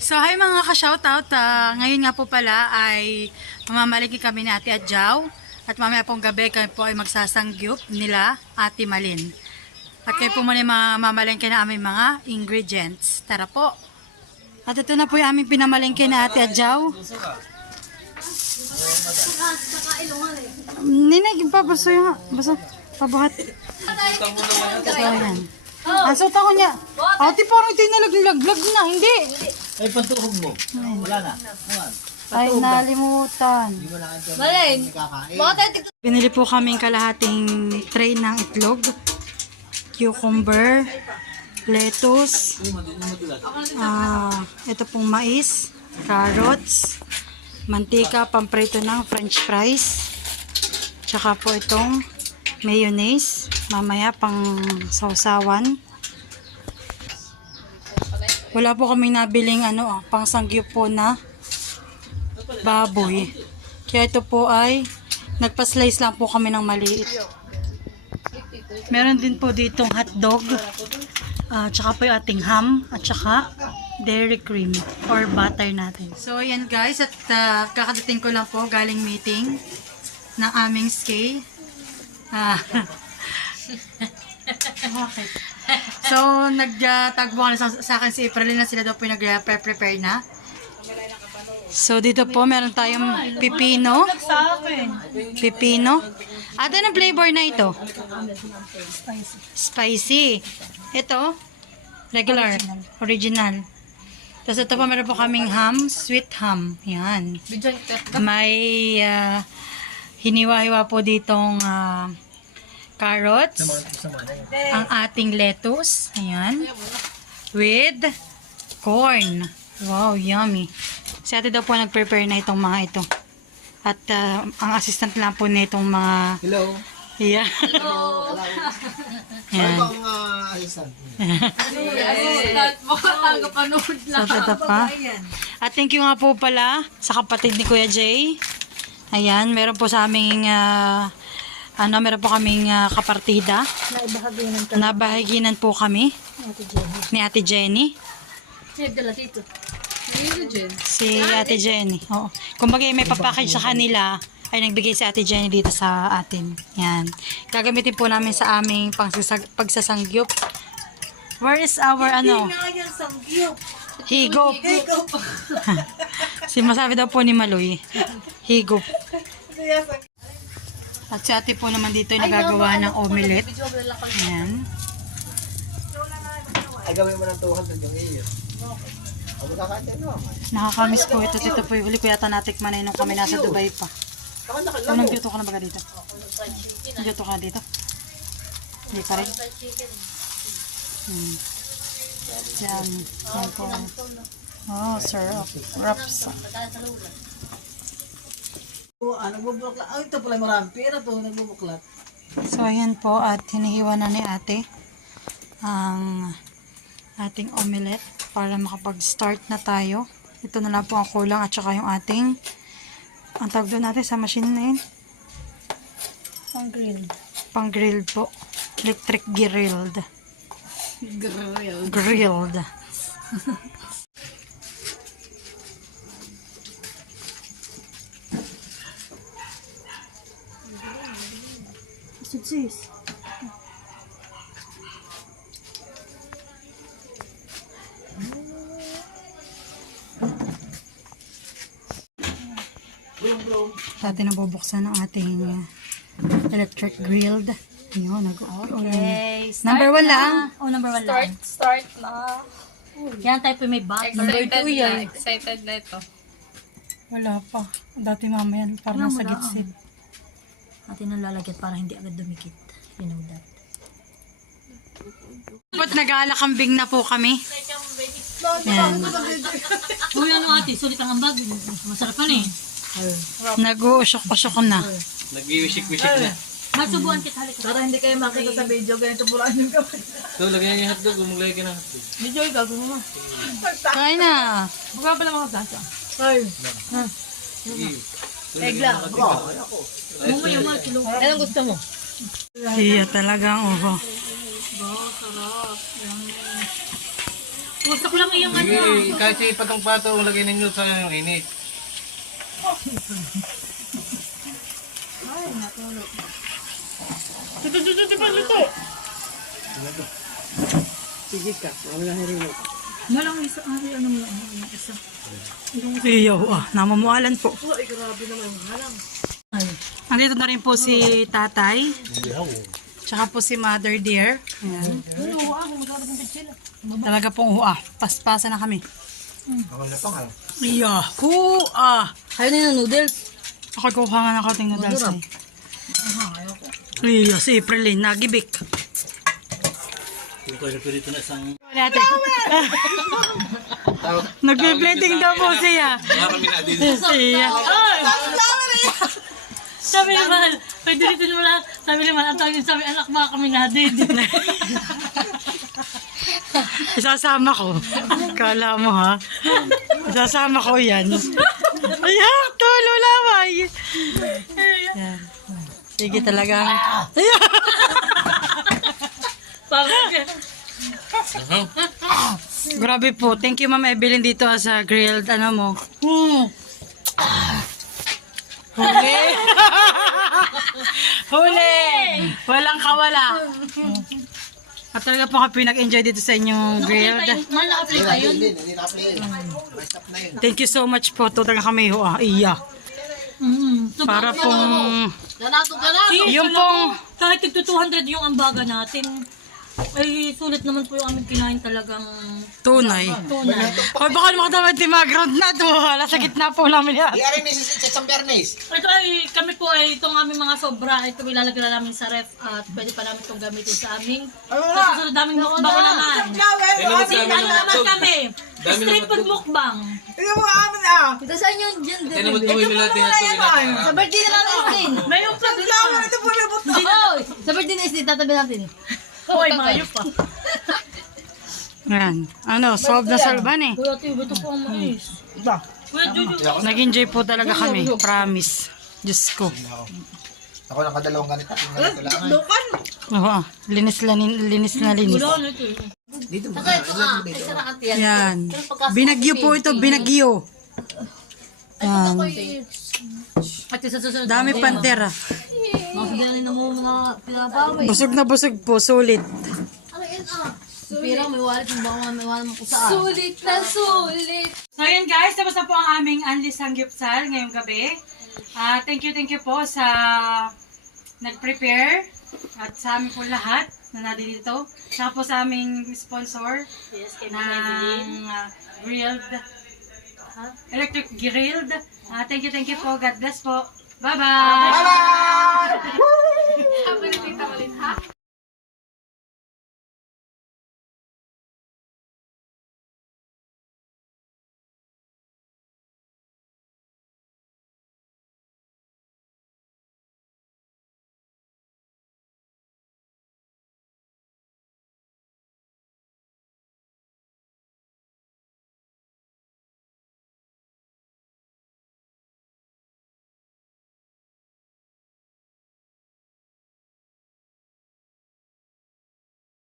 So, hi mga ka-shoutout. Ngayon nga po pala ay mamamaligi kami ni Ate Adjaw. At mamaya pong gabi kami po ay magsasangyup nila Ate Malin. At kayo po muna mamamalengke na aming mga ingredients. Tara po. At ito na po yung aming pinamalengke na Ate Adjaw. Ninay, pabaso yung pabuhat. So, ayan. Ang suta ko niya. Ate, parang ito yung nalaglag na. Hindi. Ay, pantuhog mo. Wala na. Ay, nalimutan. Malin. Binili po kaming kalahating tray ng itlog, cucumber, lettuce, ito pong mais, carrots, mantika, pamprito ng french fries, tsaka po itong mayonnaise, mamaya pang sausawan. Wala po kaming nabiling pang sangyup po na baboy. Kaya ito po ay nagpa-slice lang po kami ng maliit. Meron din po ditong hotdog, tsaka po yung ating ham, at tsaka dairy cream or butter natin. So ayan guys, at kakadating ko lang po galing meeting ng aming SK. Okay. So nagtagbo na sa akin si April na sila daw po yung nag-prepare na. So dito po meron tayong pipino. Pipino. At anong flavor na ito? Spicy. Ito, regular, original. Tapos ito po meron po kaming ham, sweet ham. Yan. May hiniwa-hiwa po ditong carrots. Ang ating lettuce. Ayan. With corn. Wow, yummy. Si ate daw po nag-prepare na itong mga ito. At ang assistant lang po na itong mga... Hello. Yeah. Hello. Yan. Ano ang assistant? So, ito pa. At thank you nga po pala sa kapatid ni Kuya Jay. Ayan, meron po sa aming... meron po kaming kapartida. Nabahaginan po kami. Ni Ate Jenny. Si Ate Jenny. Oo. Kumbaga may papackage sa kanila, ay nagbigay si Ate Jenny dito sa atin. Yan. Gagamitin po namin sa aming pagsasangyup. Where is our higop? Si masabi daw po ni Maloy. Higop. At si ate po naman dito ay nagagawa ng omelette. Ayan. Ay, gawin mo ng 200 yung iyo. Nakakamiss po ito. Ito po yung huli ko yata natikman na nung kami nasa Dubai pa. O, nagluto ka na ba dito? Nagluto ka dito? Hindi pa rin? Yan. Yan po. Oh, syrup. Wraps. Nagbubuklat. Ito pala marami pera to. Nagbubuklat. So, ayan po. At hinihiwa na ni ate ang ating omelette para makapag-start na tayo. Ito na lang po ang kulang at saka yung ating ang tawag doon natin sa machine na yun. Pang grill po. Electric grilled. Grilled. Sis. Dati nabubuksan ang ating electric grilled. Yun, Okay. Number 1 lang. Oh, number 1 lang. Start na. Yan tayo po may back. Number 2 yan. Excited na ito. Wala pa. Dati mamaya parang nasa gitsid. Atin ang lalagyan para hindi agad dumikit. You know that. Ba't nag-aalakambing na po kami? Yan. Uy, ano ate? Sulit ang ambag. Masarap pa eh. Nag-uusok-usok na. Nag-wisik-wisik na. Masubuan kita halik. Para hindi kayo makita sa video, ganito po lang yung gawin. So, lagyan niya yung hotdog. Maglagay ka ng hotdog. Video, gagawin mo. Kain na. Buka pa lang ako sa Ay. Egg lang. Anong gusto mo? Iya talagang uho. Gusto ko lang yung ano. Sige, kahit si patong-patong lagay ninyo sa init. Walang isa. Ay, ano mo lang. Walang isa. Iyo, namumualan po. Nandito na rin po si tatay. Tsaka po si mother dear. Ayan. Talaga pong paspasan na kami. Ako na pang ano. Iya, Kayo na yung noodles. Ako kuha nga ng kating noodles eh. Iya, si Aprilin, nagibik. Natin. Nagbe-blending daw po siya. Kami na din. Iya. Sabi naman, pwede dito mo lang. Sabi naman, ang tawag yun sabi, anak baka kami natin. Isasama ko. Kala mo ha. Isasama ko yan. Ayak, tulo lamay. Yan. Sige talagang. Ayak. Grabe po. Thank you Ma'am Evelyn dito sa grilled ano mo. Huli. Huli. Walang kawala. At talaga po ako pinag-enjoy dito sa inyong grilled. Malapit kayo. Hindi naka-play yun. Stop na yun. Thank you so much po. Talaga kami ho. Iya. Para pong... Nanato ka na. Yung pong... Kahit tigto 200 yung ambaga natin. Ay, sulit naman po yung aming kinain talagang Tunay. tunay. Hoy, baka naman kami ground na to. Hala, sa gitna po namin yan. Di arin ni San Bernes. Ito ay, kami po ay itong aming mga sobra, ito ilalagay na namin sa ref at pwede pa namin itong gamitin sa aming sa susunod daming mukbang naman. Kasi ano naman kami? Street food mukbang. Ito sa inyo dyan din. Tinamot kami nila tinatawin Sa birthday na natin din. May yung plug na. Oh, sa birthday na din, tatabi natin. Hoy, mayo pa. Yan. Ano, solve na solvan eh. Kuya Tiyo, ito po ang mais. Kuya Jojo. Nag-enjoy po talaga kami. Promise. Diyos ko. Ako nakadalawang ganito. Ganito lang. Oo, linis na linis. Wala na ito eh. Dito mo. Isa na katiyan. Yan. Binagyo po ito, binagyo. Yan. At sa susunod. Dami pantera. Makasigyanin na mo mga pinapawi. Busog na busog po, sulit. Ano yan Pero may wallet mo baka may wallet mo kung saan. Sulit na sulit. So yan guys, tapos na po ang aming Anli Sangyupsal ngayong gabi. Thank you po sa nag-prepare at sa amin po lahat na nandito. Saka po sa aming sponsor ng grilled, electric grilled. Thank you po. God bless po. Bye-bye! Bye-bye!